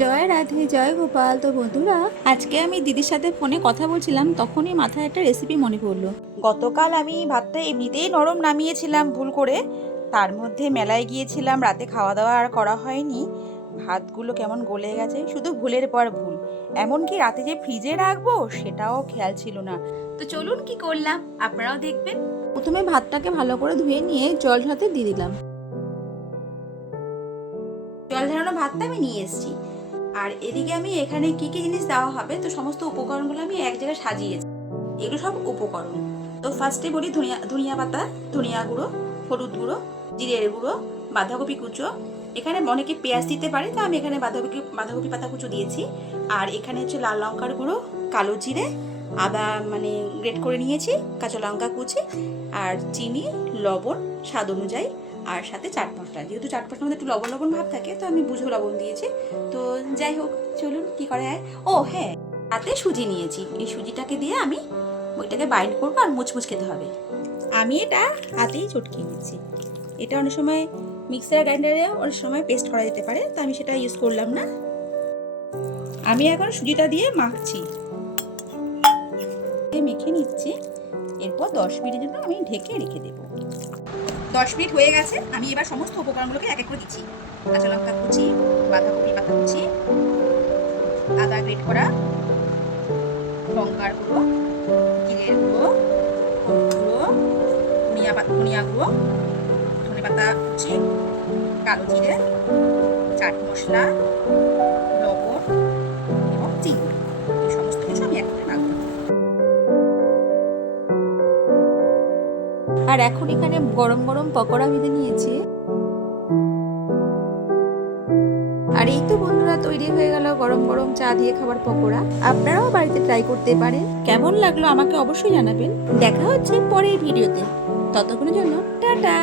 জয় রাধে জয় গোপাল। তো বন্ধুরা, আজকে আমি দিদির সাথে ফোনে কথা বলছিলাম, তখনই মাথায় একটা রেসিপি মনে পড়লো। গতকাল আমি ভাতটা এমনিতেই নরম নামিয়েছিলাম ভুল করে, তার মধ্যে মেলায় গিয়েছিলাম, রাতে খাওয়া দাওয়া আর করা হয়নি। ভাতগুলো কেমন গলে গেছে, শুধু ভুলের পর ভুল। এমনকি রাতে যে ফ্রিজে রাখবো সেটাও খেয়াল ছিল না। তো চলুন কি করলাম আপনারাও দেখবেন। প্রথমে ভাতটাকে ভালো করে ধুয়ে নিয়ে জল ঝরাতে দিয়ে দিলাম। জল ঝরানো ভাতটা আমি নিয়ে এসেছি। আর এদিকে আমি এখানে কি কি জিনিস দেওয়া হবে, তো সমস্ত উপকরণগুলো আমি এক জায়গায় সাজিয়েছি। এগুলো সব উপকরণ। তো ফার্স্টে বলি ধনিয়া পাতা, ধনিয়া গুঁড়ো, হলুদ গুঁড়ো, জিরের গুঁড়ো, বাঁধাকপি কুচো। এখানে অনেকে পেঁয়াজ দিতে পারে, তো আমি এখানে বাঁধাকপি পাতা কুচো দিয়েছি। আর এখানে হচ্ছে লাল লঙ্কার গুঁড়ো, কালো জিরে, আদা মানে গ্রেট করে নিয়েছি, কাঁচা লঙ্কা কুচি, আর চিনি, লবণ স্বাদ অনুযায়ী, আর সাথে চাট মশলা। যেহেতু চাট মশলার মধ্যে একটু লবণ লবণ ভাব থাকে, তো আমি বুঝে লবণ দিয়েছি। তো যাই হোক, চলুন কি করা যায়। ও হ্যাঁ, হাতে সুজি নিয়েছি। এই সুজিটাকে দিয়ে আমি ওইটাকে বাইন্ড করবো, আর মুচমুচ খেতে হবে। আমি এটা হাতেই চটকিয়ে নিচ্ছি। এটা অনেক সময় মিক্সার গ্রাইন্ডারে অনেক সময় পেস্ট করা যেতে পারে, তো আমি সেটা ইউজ করলাম না। আমি এখন সুজিটা দিয়ে মাখছি, মেখে নিচ্ছি। এরপর 10 মিনিটের জন্য আমি ঢেকে রেখে দেবো। 10 মিনিট হয়ে গেছে। আমি এবার সমস্ত উপকরণগুলোকে এক এক করে দিচ্ছি। কাঁচা লঙ্কা কুচি, বাঁধাকপি পাতা কুচি, আদা গ্রেট করা, লঙ্কার গুঁড়ো, জিরের গুঁড়ো, হলুদ গুঁড়ো, ধনিয়া গুঁড়ো, ধনে পাতা কুচি, কালো জিরে, চাট মশলা, লবণ এবং চিনি। এই সমস্ত কিছু আমি এক করে রাখবো। আর এখন এখানে গরম গরম পকোড়া ভেজে নিয়েছি। আর এই তো বন্ধুরা, তৈরি হয়ে গেল গরম গরম চা দিয়ে খাবার পকোড়া। আপনারাও বাড়িতে ট্রাই করতে পারেন। কেমন লাগলো আমাকে অবশ্যই জানাবেন। দেখা হচ্ছে পরের ভিডিওতে। ততক্ষণের জন্য টাটা।